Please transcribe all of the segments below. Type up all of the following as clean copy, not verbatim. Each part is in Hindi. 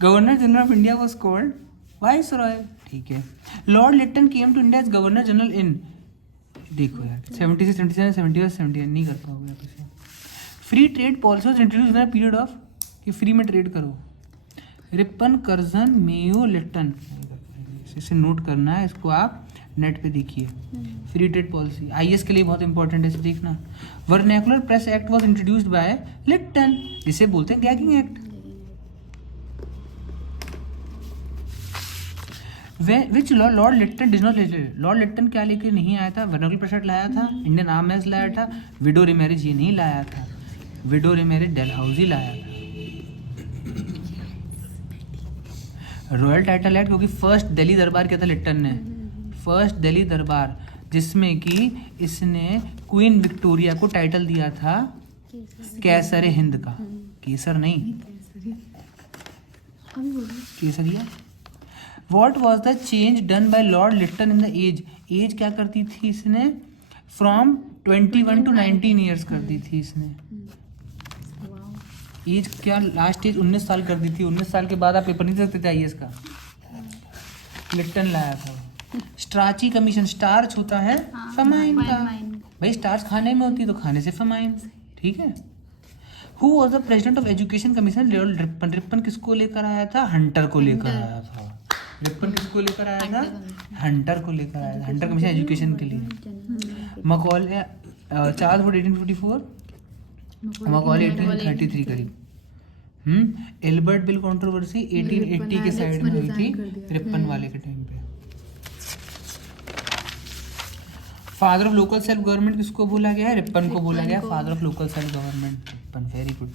Governor general of India was called viceroy, ठीक है। Lord Lytton came to India as governor general in, देखो यार 76, 77, 71, 78 नहीं कर पाओगे आप इसे। Free trade policy was introduced in a period of, कि फ्री में ट्रेड करो। रिपन, कर्जन, मेयो, लिटन, इसे नोट करना है, इसको आप नेट पे देखिए। फ्री ट्रेड पॉलिसी आईएएस के लिए बहुत इंपॉर्टेंट है, इसे देखना। Vernacular press act was introduced by Lytton, इसे बोलते हैं gagging act. Which law lord Lytton did not legislate, lord Lytton क्या लेके नहीं आया था? वर्नैकुलर प्रेस एक्ट लाया था, इंडियन आर्म एक्ट लाया था, विडो रिमैरिज ये नहीं लाया था, विडो रिमैरिज डलहौजी लाया था। रॉयल टाइटल एक्ट, क्योंकि फर्स्ट दिल्ली दरबार क्या था लिटन ने, फर्स्ट दिल्ली दरबार, जिसमें कि इसने क्वीन विक्टोरिया को टाइटल दिया था कैसर हिंद का, केसर नहीं, केसरिया। What was the change done by lord Lytton in the age, age क्या करती थी इसने? फ्रॉम 21 to 19 ईयर्स कर दी थी इसने। एज क्या, लास्ट एज 19 साल कर दी थी। 19 साल के बाद आप पेपर नहीं दे सकते थे आईएएस का, लिटन लाया था। स्टार्ची कमीशन, स्टार्च होता है फमाइन का, भाई स्टार्च खाने में होती है तो खाने से फमाइन, ठीक है। Who was the president of education commission? Lord Ripon. Ripon किसको लेकर आया था? हंटर को लेकर आया था। रिपन किसको लेकर आया था? हंटर को लेकर आया था, हंटर कमीशन एजुकेशन के लिए। मकॉले, चार्ल्स वुड 1854, मकॉले 1833 करीब। एल्बर्ट बिल कंट्रोवर्सी 1880 के साइड में हुई थी, रिपन वाले के टाइम पे। Father of local self government किसको बोला गया है? रिपन को बोला गया father of local self government, Ripon, very good.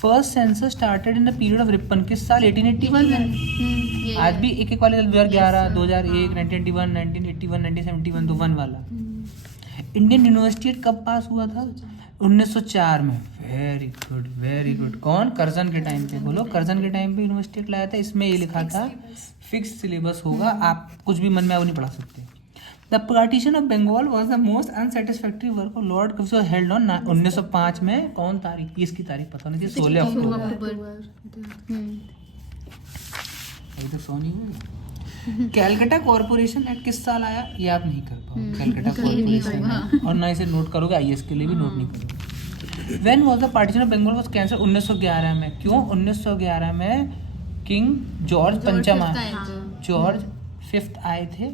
First census started in the period of Ripon, किस साल? 1881 में। आज भी एक एक वाले 2011, 2001, 1991, 1981, 1971, तो 1 वाला। इंडियन यूनिवर्सिटी कब पास हुआ था? 1904 में। Very good, very good. कौन? कर्जन के टाइम पे, बोलो कर्जन के टाइम पे यूनिवर्सिटी लाया था। इसमें ये लिखा था फिक्स सिलेबस होगा, आप कुछ भी मन में आप नहीं पढ़ा सकते। The partition of Bengal was the most unsatisfactory work of lord कफ हेल्ड ऑन 1905 में। कौन तारीख? इसकी तारीख पता नहीं थी, 16 अक्टूबर। अभी तक सो नहीं हुई। कैलकाटा कॉर्पोरेशन एक्ट किस साल आया? ये आप नहीं कर पाओगे, कैलकाटा कॉर्पोरेशन, और ना इसे नोट करोगे, आईएएस के लिए भी नोट नहीं करोगे। When was the partition of Bengal was cancel? 1911 में। क्यों? 1911 में किंग जॉर्ज पंचम, जॉर्ज 5th आए थे,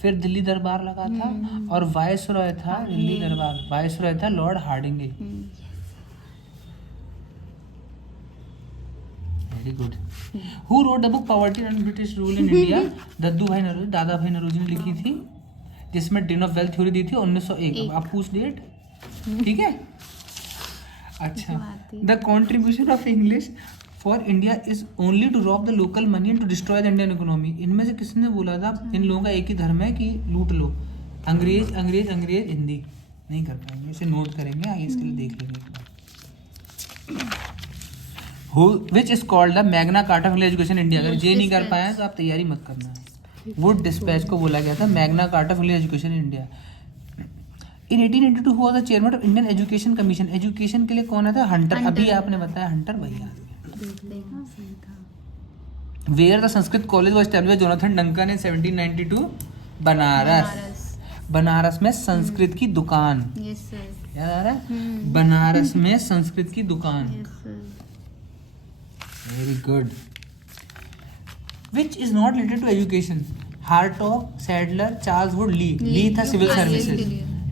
फिर दिल्ली दरबार लगा था, और वायसरॉय था दिल्ली दरबार, वायसरॉय था lord Hardinge. Very good. Who wrote the book poverty and British rule in India? Dadabhai भाई नरोजी, दादा भाई नरोजी ने लिखी थी, जिसमें ड्रेन ऑफ वेल्थ थ्योरी दी थी 1901। आप पूछ डेट, ठीक है। अच्छा, the contribution of English for India is only to rob the local money and to destroy the Indian economy. इनमें से किसने बोला था? इन लोगों का एक ही धर्म है कि लूट लो। अंग्रेज, अंग्रेज, अंग्रेज, हिंदी नहीं कर पाएंगे, इसे नोट करेंगे, आगे इसके लिए देख लेंगे। Who which is called the Magna Carta of education India? अगर ये नहीं कर पाए तो आप तैयारी मत करना। वुड डिस्पैच को बोला गया था Magna Carta of education India. In 1882 हुआ था chairman of Indian education commission. Education के लिए कौन आता है? हंटर। अभी आपने बताया हंटर भैया। Where the Sanskrit college was established by Jonathan Duncan in 1792? Banaras. Banaras में संस्कृत की दुकान। Yes sir. याद आ रहा है? बनारस में संस्कृत की दुकान। Very good. Which is not related to education? Hartog, Sadler, Charles Wood, Lee. Lee था सिविल सर्विसेज,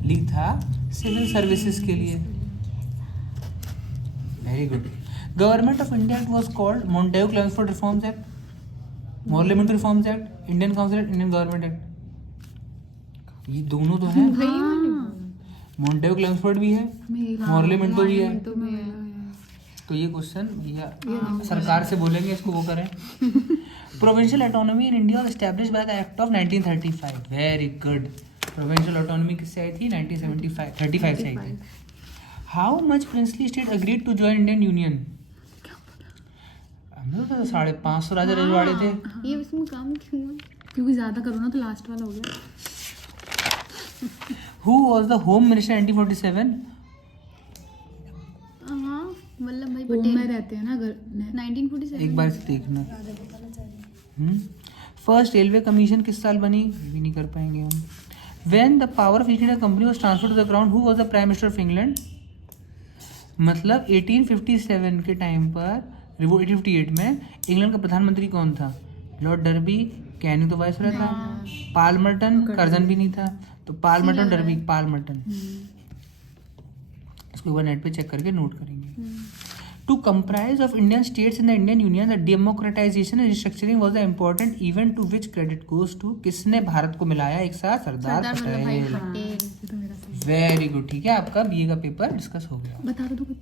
ली था सिविल सर्विसेज के लिए। Very good. Government of India it was called Montagu Chelmsford reforms act, parliament reforms act, Indian council act, Indian government act. ये दोनों तो हैं। मॉन्टेगू क्लेमेंसफोर्ड भी है, पार्लियामेंट भी है। तो ये क्वेश्चन भैया सरकार से बोलेंगे इसको वो करें। Provincial autonomy in India was established by the act of 1935। Very good. Provincial autonomy किससे आई थी? 1935 से आई थी। How much princely state agreed to join Indian union? हमें तो 550 राजा रजवाड़े थे। ये इसमें कम क्यों है? क्योंकि ज्यादा करो ना तो लास्ट वाला हो गया। Who was the home minister 1947? हाँ, वल्लभ भाई होम में पटेल रहते हैं ना घर में। 1947 एक बार इसे देखना। फर्स्ट रेलवे कमीशन किस साल बनी, ये भी नहीं कर पाएंगे हम। When the power of east India company was transferred to the crown, who was the prime minister of England. मतलब 1857 के टाइम पर, 1858 में इंग्लैंड का प्रधानमंत्री कौन था? Lord derby. कैनिंग तो वाइसरॉय था। पालमर्टन, कर्जन भी नहीं था। तो पालमर्टन, डर्बी, पालमर्टन। इसको एक बार नेट पे चेक करके नोट करेंगे। To comprise of Indian states in the Indian union, the democratisation and restructuring was the important event to which credit goes to. किसने भारत को मिलाया एक साथ? सरदार सरदार वल्लभ भाई पटेल। पटेल। ये तो मेरा सही। Very good. ठीक है, आपका बीए का पेपर डिस्कस हो गया। बता दो कितने